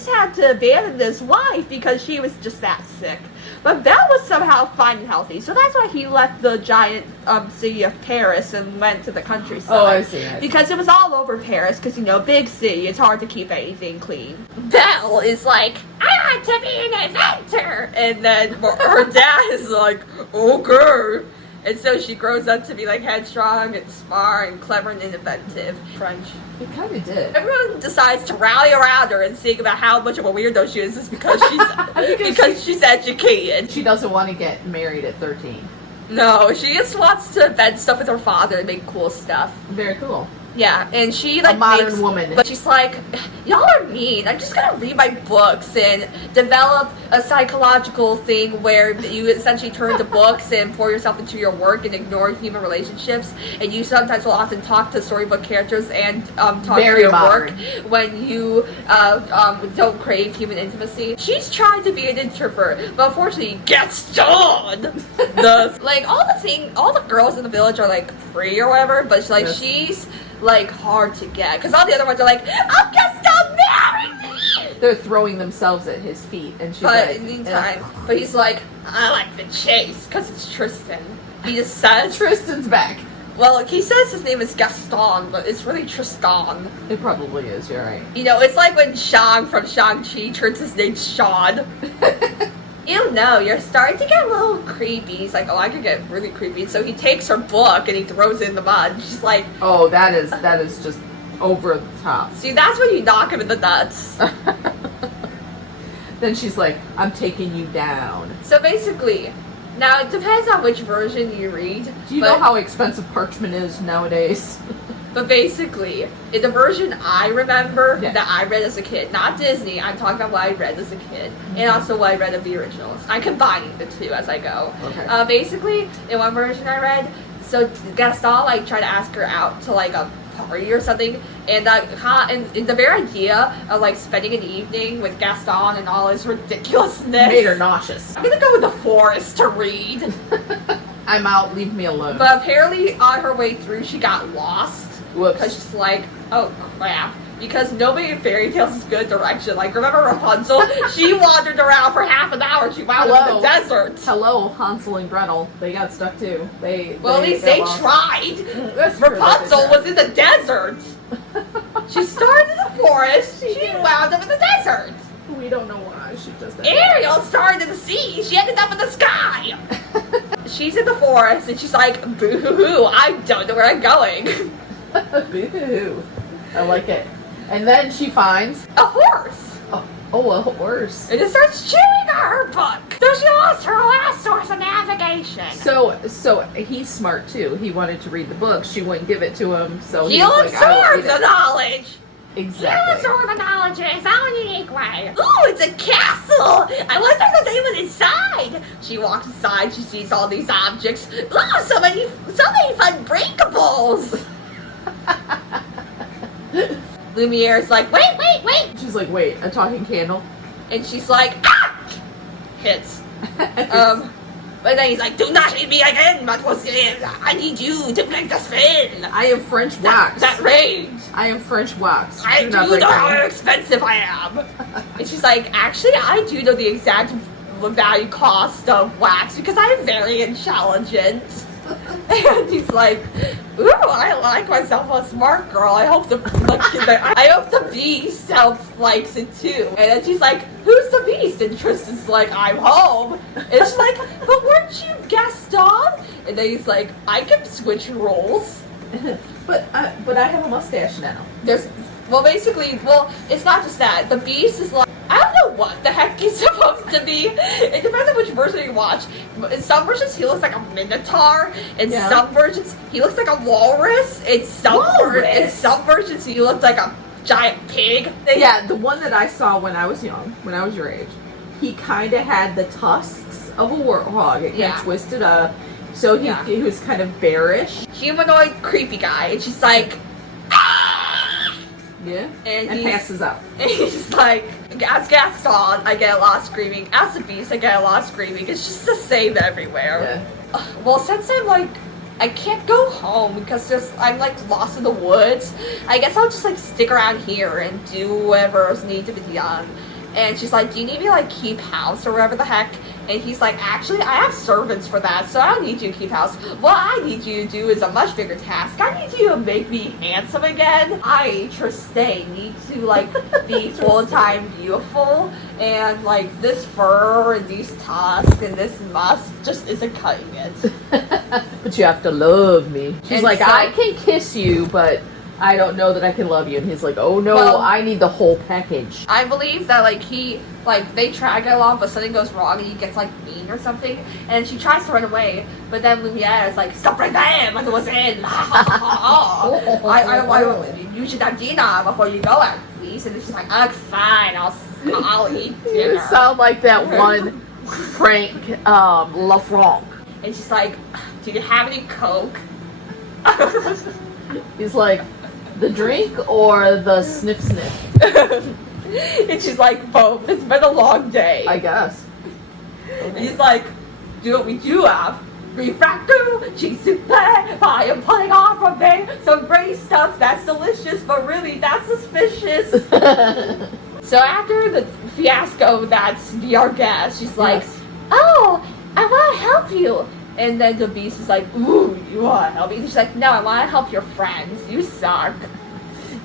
Beast had to abandon his wife because she was just that sick. But Belle was somehow fine and healthy, so that's why he left the giant city of Paris and went to the countryside. Oh, I see. Because it was all over Paris, because, you know, big city, it's hard to keep anything clean. Belle is like, I want to be an inventor! And then her dad is like, okay. And so she grows up to be, like, headstrong and smart and clever and inventive. French. It kind of did. Everyone decides to rally around her and sing about how much of a weirdo she is because she's she's educated. She doesn't want to get married at 13. No, she just wants to invent stuff with her father and make cool stuff. Very cool. Yeah, and she like a modern woman. But she's like, y'all are mean. I'm just gonna read my books and develop a psychological thing where you essentially turn to books and pour yourself into your work and ignore human relationships. And you sometimes will often talk to storybook characters and talk Very to your modern. work when you don't crave human intimacy. She's trying to be an introvert, but unfortunately Gaston does. Like all the girls in the village are like free or whatever, but she's like hard to get because all the other ones are like, oh, Gaston, marry me! They're throwing themselves at his feet, and she's but like, in the meantime, but he's like, I like the chase because it's Tristan. He just says Tristan's back. Well, he says his name is Gaston, but it's really Tristan. It probably is. You're right. You know, it's like when Shang from Shang-Chi turns his name Sean. You know, you're starting to get a little creepy. He's like, oh, I could get really creepy. So he takes her book and he throws it in the mud. She's like, oh, that is just over the top. See, that's when you knock him in the nuts. Then she's like, I'm taking you down. So basically, now it depends on which version you read. Do you know how expensive parchment is nowadays? But basically, in the version I remember Yeah. that I read as a kid, not Disney, I'm talking about what I read as a kid, and also what I read of the originals. I'm combining the two as I go. Okay. Basically, in one version I read, so Gaston like tried to ask her out to like a party or something, and the very idea of like spending an evening with Gaston and all his ridiculousness Made her nauseous. I'm gonna go in the forest to read. I'm out, leave me alone. But apparently on her way through she got lost. Whoops. Because she's like, oh crap. Because nobody in fairy tales is good direction. Like, remember Rapunzel? She wandered around for half an hour. She wound up in the desert. Hello, Hansel and Gretel. They got stuck too. At least they tried. That's true, Rapunzel was in the desert. She started in the forest. She wound up in the desert. We don't know why she does that. Ariel started in the sea. She ended up in the sky. She's in the forest and she's like, boo-hoo-hoo, I don't know where I'm going. Boo-hoo. I like it. And then she finds a horse. Oh, a horse. And it starts chewing on her book. So she lost her last source of navigation. So he's smart too. He wanted to read the book. She wouldn't give it to him. So he was like, absorbs the knowledge. Exactly. You absorb the knowledge in its own unique way. Ooh, it's a castle. I wonder if there's anyone inside. She walks inside. She sees all these objects. Ooh, so many fun breakables. Lumiere's like, wait. She's like, wait, a talking candle? And she's like, ah! Hits. But then he's like, do not hit me again, mademoiselle. I need you to break the spell. I am French wax. That rage. I am French wax. I do know how expensive I am. And she's like, actually, I do know the exact value cost of wax because I'm very intelligent. And he's like, ooh, I like myself a smart girl. I hope the beast likes it too. And then she's like, who's the beast? And Tristan's like, I'm home. And she's like, but weren't you Gaston? And then he's like, I can switch roles. But I have a mustache now. It's not just that. The beast is like, I don't know what the heck he's supposed to be. It depends on which version you watch. In some versions, he looks like a minotaur. In some versions, he looks like a walrus. In some versions, he looks like a giant pig. Yeah, the one that I saw when I was young, when I was your age, he kind of had the tusks of a warthog. It kind of twisted up. So he was kind of bearish. Humanoid, creepy guy. And she's like, yeah, and passes out. And he's like, as Gaston, I get a lot of screaming. As the beast, I get a lot of screaming. It's just the same everywhere. Yeah. Well, since I can't go home because I'm lost in the woods, I guess I'll just stick around here and do whatever's need to be done. And she's like, do you need me to like keep house or whatever the heck? And he's like, actually, I have servants for that, so I don't need you to keep house. What I need you to do is a much bigger task. I need you to make me handsome again. I, Tristan, need to like be full-time beautiful, and like this fur and these tusks and this musk just isn't cutting it. But you have to love me. She's And like, so- I can kiss you, but I don't know that I can love you. And he's like, oh no, Well- I need the whole package. I believe that like they try to get along, but something goes wrong and he gets like mean or something, and she tries to run away, but then Lumiere is like, stop right there, mademoiselle. You should have dinner before you go out, please. And she's like, oh, fine, I'll eat You dinner. sound like that one Frank Lafranc. And she's like, do you have any Coke? He's like, the drink or the sniff sniff? And she's like, both. It's been a long day. I guess. And he's like, do what we do have. Refracto, cheese soup, I am putting on from me some great stuff that's delicious, but really that's suspicious. So after the fiasco that's be our guest, she's like, Yes. oh, I want to help you. And then the beast is like, ooh, you want to help me? And she's like, no, I want to help your friends. You suck.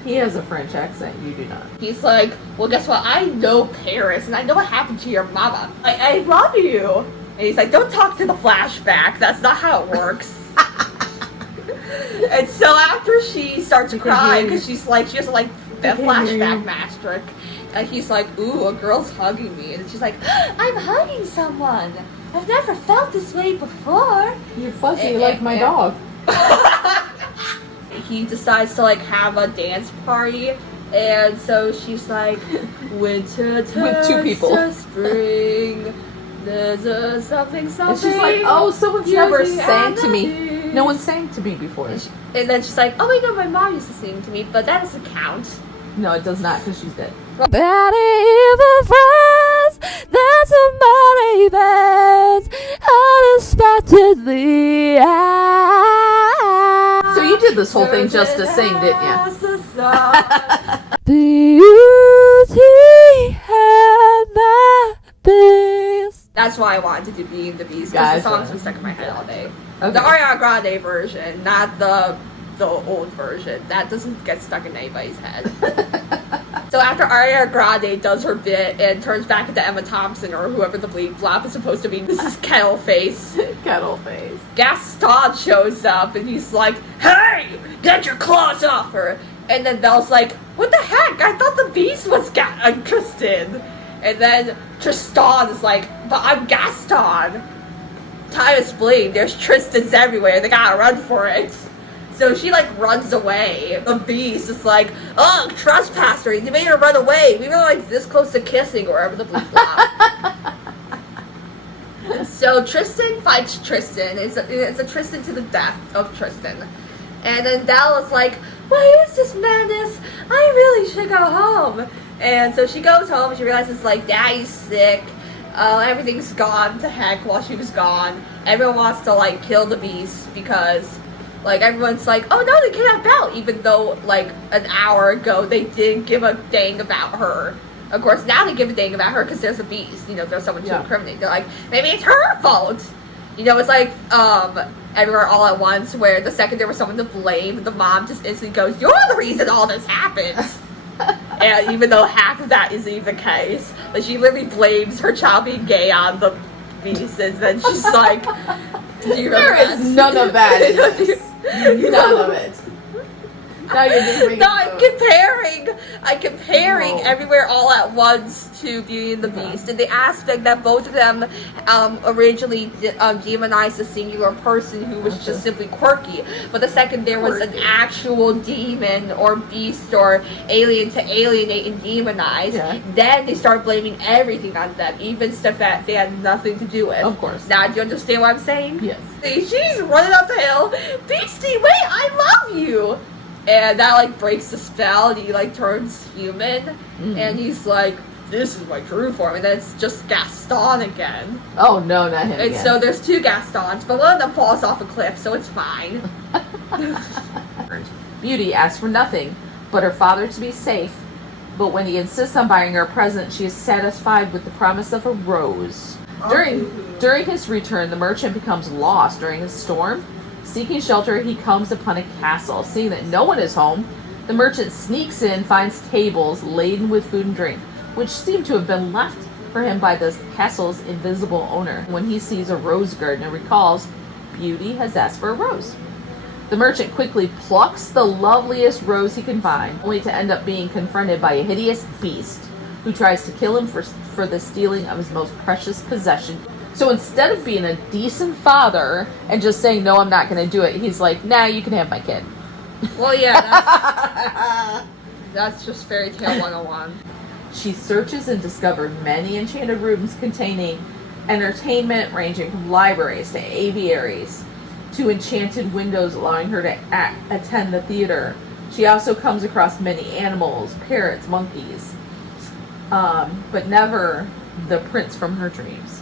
He has a French accent, you do not. He's like, well, guess what? I know Paris, and I know what happened to your mama. I love you. And he's like, don't talk to the flashback. That's not how it works. And so after she starts crying, because she's like, she has like that flashback master, and he's like, ooh, a girl's hugging me. And she's like, I'm hugging someone. I've never felt this way before. You're fuzzy like my dog. He decides to like have a dance party, and so she's like, winter turns With two people. to spring, there's a something something. And she's like, oh, someone's never beauty sang and to the me. beast. No one sang to me before. And then she's like, oh my god, my mom used to sing to me, but that doesn't count. No, it does not, because she's dead. That evil friends, there's somebody bad, unexpectedly. So you did this whole thing just to sing, didn't you? Beauty and the Beast. That's why I wanted to do Beauty and the Beast, because Gotcha. the song's been stuck in my head all day. Okay. The Ariana Grande version, not the old version. That doesn't get stuck in anybody's head. So after Ariana Grande does her bit and turns back into Emma Thompson or whoever the bleep flop is supposed to be, this is Kettle Face. Kettle face. Gaston shows up and he's like, hey, get your claws off her. And then Belle's like, what the heck? I thought the beast was Tristan. And then Tristan is like, but I'm Gaston. Titus blame, there's Tristans everywhere. They gotta run for it. So she like runs away. The beast is like, oh, trespasser, you made her run away. We were like this close to kissing or whatever the bleep flop. So Tristan fights Tristan. It's a Tristan to the death of Tristan. And then Bella's like, what is this madness? I really should go home. And so she goes home and she realizes like Daddy's sick. Everything's gone to heck while she was gone. Everyone wants to like kill the beast because like everyone's like, oh no, they can't have Belle, even though like an hour ago they didn't give a dang about her. Of course, now they give a dang about her because there's a beast. You know, there's someone to incriminate. They're like, maybe it's her fault. You know, it's like Everywhere All at Once, where the second there was someone to blame, the mom just instantly goes, you're the reason all this happens. And even though half of that isn't even the case, like she literally blames her child being gay on the beast, and then she's like, do you remember There is none of that in this. None of it. Now you're just bringing No, I'm comparing Everywhere All at Once to Beauty and the Beast, and the aspect that both of them originally demonized a singular person who was just simply quirky, but the second there was an actual demon or beast or alien to alienate and demonize, then they start blaming everything on them, even stuff that they had nothing to do with. Of course. Now, do you understand what I'm saying? Yes. See, she's running up the hill. Beastie, wait, I love you! And that, like, breaks the spell, and he, like, turns human, and he's like, this is my true form, and then it's just Gaston again. Oh, no, not him And again. so there's two Gastons, but one of them falls off a cliff, so it's fine. Beauty asks for nothing but her father to be safe But when he insists on buying her a present, she is satisfied with the promise of a rose. During his return, the merchant becomes lost during a storm. Seeking shelter, he comes upon a castle. Seeing that no one is home, the merchant sneaks in, finds tables laden with food and drink, which seem to have been left for him by the castle's invisible owner. When he sees a rose garden and recalls Beauty has asked for a rose, the merchant quickly plucks the loveliest rose he can find, only to end up being confronted by a hideous beast who tries to kill him for the stealing of his most precious possession. So instead of being a decent father and just saying, no, I'm not going to do it, he's like, nah, you can have my kid. Well, yeah, that's just Fairy Tale 101. She searches and discovers many enchanted rooms containing entertainment ranging from libraries to aviaries to enchanted windows allowing her to attend the theater. She also comes across many animals, parrots, monkeys, but never the prince from her dreams.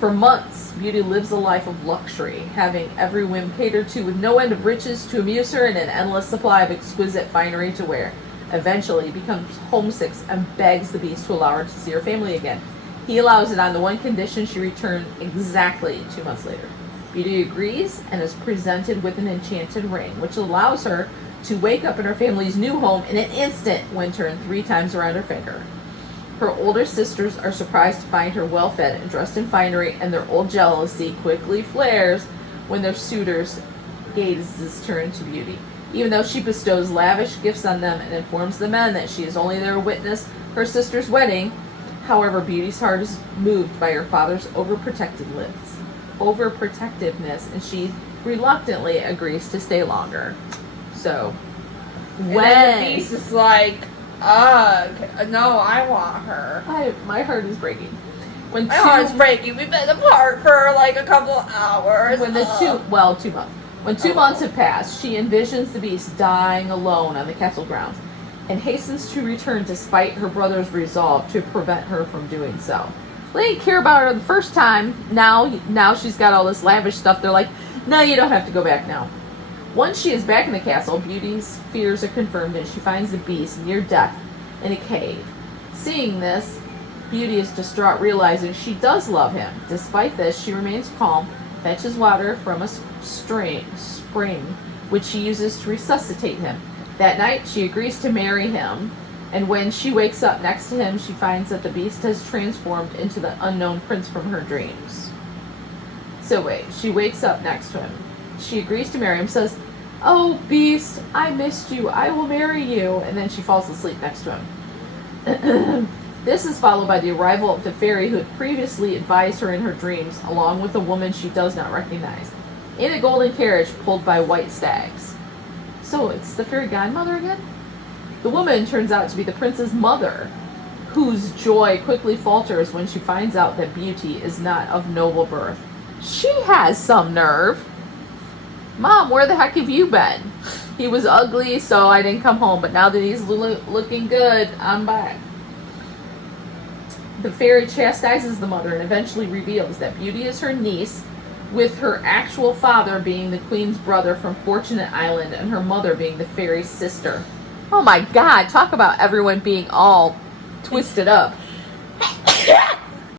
For months, Beauty lives a life of luxury, having every whim catered to with no end of riches to amuse her and an endless supply of exquisite finery to wear. Eventually, becomes homesick and begs the Beast to allow her to see her family again. He allows it on the one condition she return exactly 2 months later. Beauty agrees and is presented with an enchanted ring, which allows her to wake up in her family's new home in an instant when turned 3 times around her finger. Her older sisters are surprised to find her well-fed and dressed in finery, and their old jealousy quickly flares when their suitors gazes turn to Beauty. Even though she bestows lavish gifts on them and informs the men that she is only there to witness her sister's wedding, however, Beauty's heart is moved by her father's overprotectiveness, and she reluctantly agrees to stay longer. So, And when then the Beast is like, no, I want her. my heart is breaking. My heart is breaking. We've been apart for like a couple of hours. When 2 months. When 2 months have passed, she envisions the Beast dying alone on the castle grounds and hastens to return despite her brother's resolve to prevent her from doing so. They didn't care about her the first time. Now she's got all this lavish stuff. They're like, no, you don't have to go back now. Once she is back in the castle, Beauty's fears are confirmed and she finds the Beast near death in a cave. Seeing this, Beauty is distraught, realizing she does love him. Despite this, she remains calm, fetches water from a spring, which she uses to resuscitate him. That night, she agrees to marry him, and when she wakes up next to him, she finds that the Beast has transformed into the unknown prince from her dreams. So wait, she wakes up next to him. She agrees to marry him, says, "Oh, Beast, I missed you. I will marry you." And then she falls asleep next to him. This is followed by the arrival of the fairy who had previously advised her in her dreams, along with a woman she does not recognize, in a golden carriage pulled by white stags. So it's the fairy godmother again? The woman turns out to be the prince's mother, whose joy quickly falters when she finds out that Beauty is not of noble birth. She has some nerve. "Mom, where the heck have you been? He was ugly, so I didn't come home, but now that he's looking good, I'm back." The fairy chastises the mother and eventually reveals that Beauty is her niece, with her actual father being the queen's brother from Fortunate Island and her mother being the fairy's sister. Oh my god, talk about everyone being all twisted up.